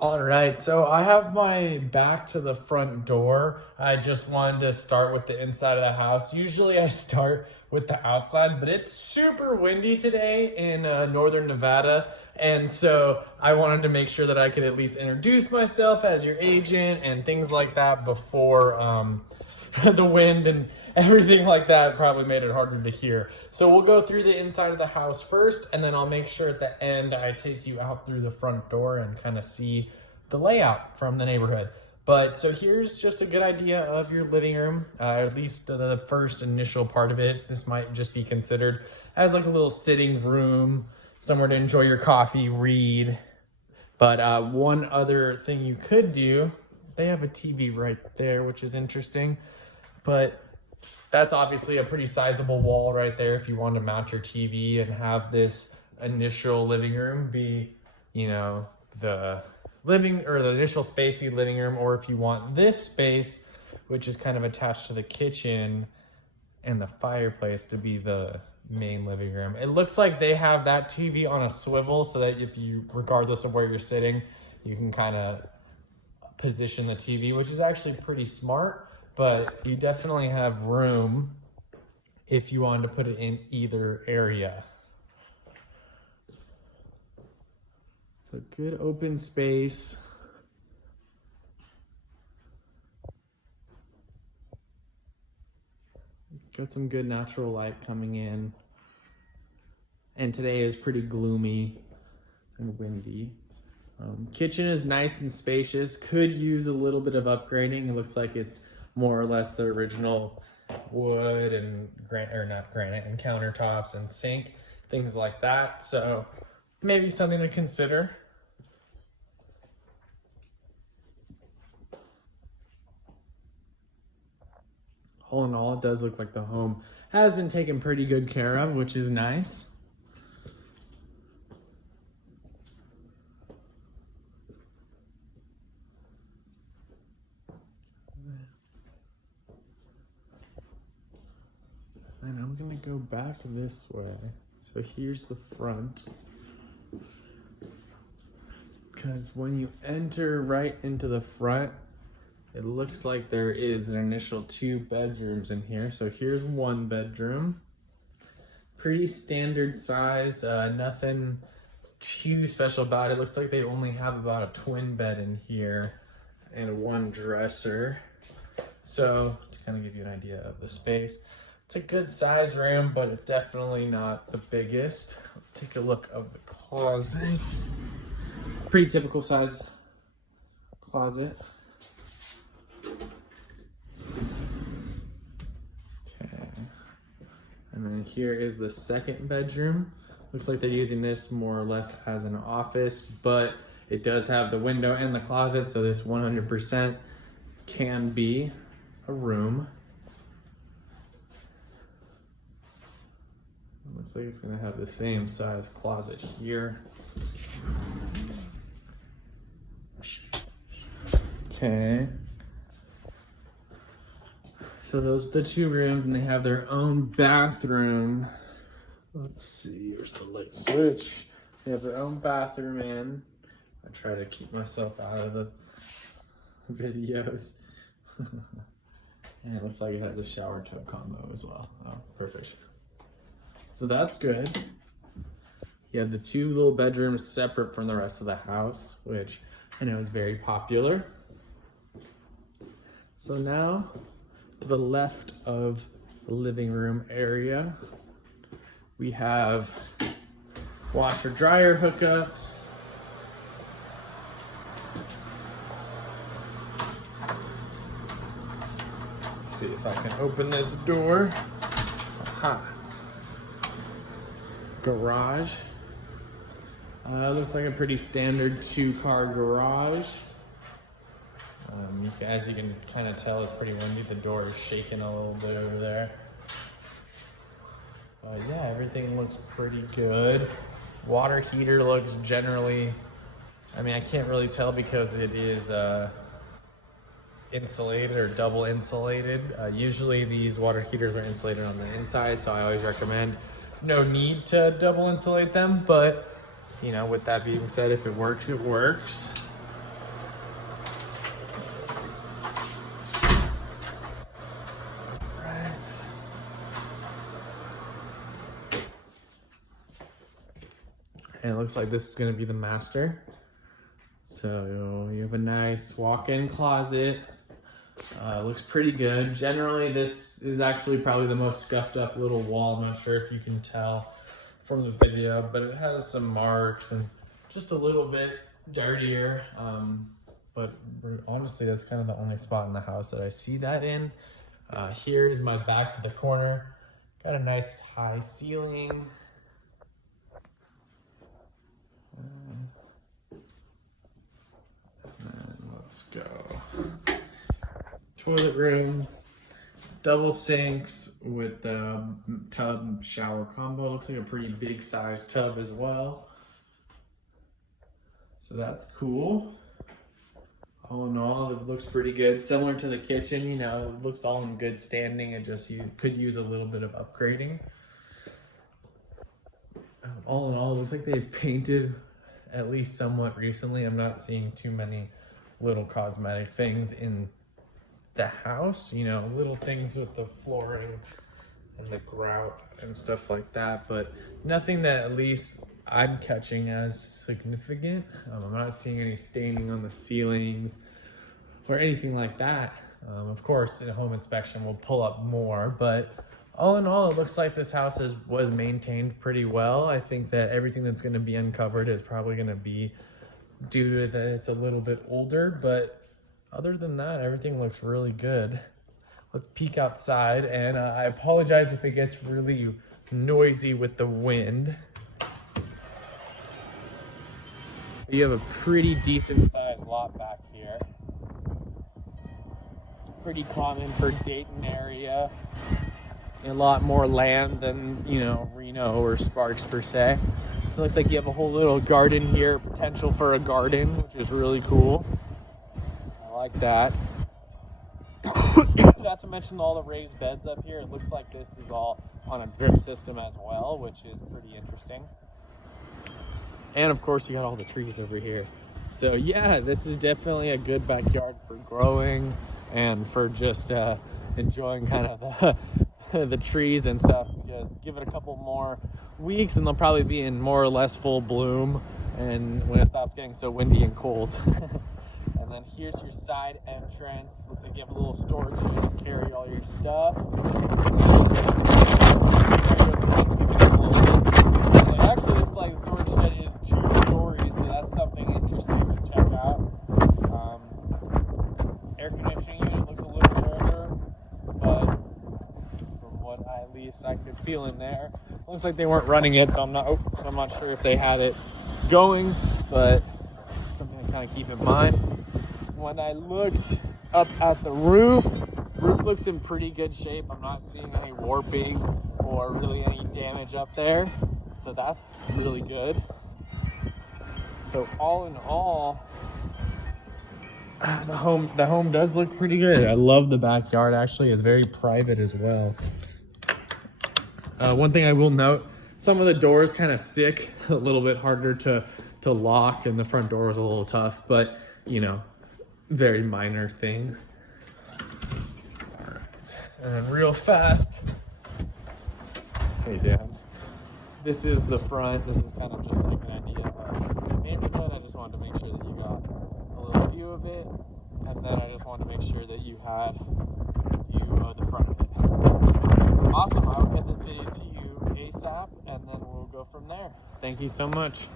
All right, so I have my back to the front door. I just wanted to start with the inside of the house. Usually I start with the outside, but it's super windy today in northern Nevada. And so I wanted to make sure that I could at least introduce myself as your agent and things like that before the wind and everything like that probably made it harder to hear. So we'll go through the inside of the house first, and then I'll make sure at the end I take you out through the front door and kind of see the layout from the neighborhood. But so here's just a good idea of your living room, at least the first initial part of it. This might just be considered as like a little sitting room, somewhere to enjoy your coffee, read. But one other thing you could do, they have a TV right there, which is interesting. But that's obviously a pretty sizable wall right there if you want to mount your TV and have this initial living room be, you know, the living or the initial space be living room, or if you want this space, which is kind of attached to the kitchen and the fireplace, to be the main living room. It looks like they have that TV on a swivel so that if you, regardless of where you're sitting, you can kind of position the TV, which is actually pretty smart. But you definitely have room if you wanted to put it in either area. So good open space. Got some good natural light coming in. And today is pretty gloomy and windy. Kitchen is nice and spacious. Could use a little bit of upgrading. It looks like it's more or less the original wood and not granite and countertops and sink, things like that. So maybe something to consider. All in all, it does look like the home has been taken pretty good care of, which is nice. And I'm gonna go back this way. So here's the front. Because when you enter right into the front, it looks like there is an initial 2 bedrooms in here. So here's 1 bedroom. Pretty standard size, nothing too special about it. Looks like they only have about a twin bed in here and 1 dresser. So to kind of give you an idea of the space, it's a good size room, but it's definitely not the biggest. Let's take a look of the closets. Pretty typical size closet. Okay. And then here is the 2nd bedroom. Looks like they're using this more or less as an office, but it does have the window and the closet, so this 100% can be a room. Looks like it's gonna have the same size closet here. Okay. So those are the 2 rooms, and they have their own bathroom. Let's see, here's the light switch. They have their own bathroom in. I try to keep myself out of the videos. And it looks like it has a shower tub combo as well. Oh, perfect. So that's good. You have the 2 little bedrooms separate from the rest of the house, which I know is very popular. So now, to the left of the living room area, we have washer dryer hookups. Let's see if I can open this door. Aha. Garage. Looks like a pretty standard 2-car garage. As you can kind of tell, it's pretty windy. The door is shaking a little bit over there. Yeah, everything looks pretty good. Water heater looks generally, I mean, I can't really tell because it is insulated or double insulated. Usually these water heaters are insulated on the inside, so I always recommend no need to double insulate them. But, you know, with that being said, if it works, it works. And it looks like this is gonna be the master. So you have a nice walk-in closet. Looks pretty good. Generally, this is actually probably the most scuffed up little wall. I'm not sure if you can tell from the video, but it has some marks and just a little bit dirtier. But honestly, that's kind of the only spot in the house that I see that in. Here's my back to the corner. Got a nice high ceiling. Let's go. Toilet room, double sinks with the tub shower combo. Looks like a pretty big size tub as well. So that's cool. All in all, it looks pretty good. Similar to the kitchen, you know, it looks all in good standing. It just you could use a little bit of upgrading. All in all, it looks like they've painted at least somewhat recently. I'm not seeing too many little cosmetic things in the house, you know, little things with the flooring and the grout and stuff like that, but nothing that at least I'm catching as significant. I'm not seeing any staining on the ceilings or anything like that. Of course, a home inspection will pull up more, but all in all, it looks like this house was maintained pretty well. I think that everything that's going to be uncovered is probably going to be due to that it's a little bit older, but other than that, everything looks really good. Let's peek outside, and I apologize if it gets really noisy with the wind. You have a pretty decent sized lot back here. Pretty common for Dayton area. A lot more land than, you know, Reno or Sparks per se. So it looks like you have a whole little garden here, potential for a garden, which is really cool. I like that. Not to mention all the raised beds up here. It looks like this is all on a drip system as well, which is pretty interesting. And of course, you got all the trees over here. So yeah, this is definitely a good backyard for growing and for just enjoying kind of the trees and stuff, because give it a couple more weeks and they'll probably be in more or less full bloom, and when it stops getting so windy and cold. And then here's your side entrance. Looks like you have a little storage shed to carry all your stuff. It actually looks like the storage shed is 2 stories, so that's something interesting to check out. Air conditioning unit looks a little older, but from what at least I could feel in there, looks like they weren't running it, so I'm not sure if they had it going, but something to kind of keep in mind. When I looked up at the roof looks in pretty good shape. I'm not seeing any warping or really any damage up there, so that's really good. So all in all, the home does look pretty good. I love the backyard. Actually, it's very private as well. One thing I will note, some of the doors kind of stick a little bit harder to lock, and the front door was a little tough, but you know, very minor thing. All right, and then real fast. Hey Dan, this is the front. This is kind of just like an idea of the neighborhood. I just wanted to make sure that you got a little view of it, and then I just wanted to make sure that you had a view of the front of it. Awesome. I will get this video to you ASAP, and then we'll go from there. Thank you so much.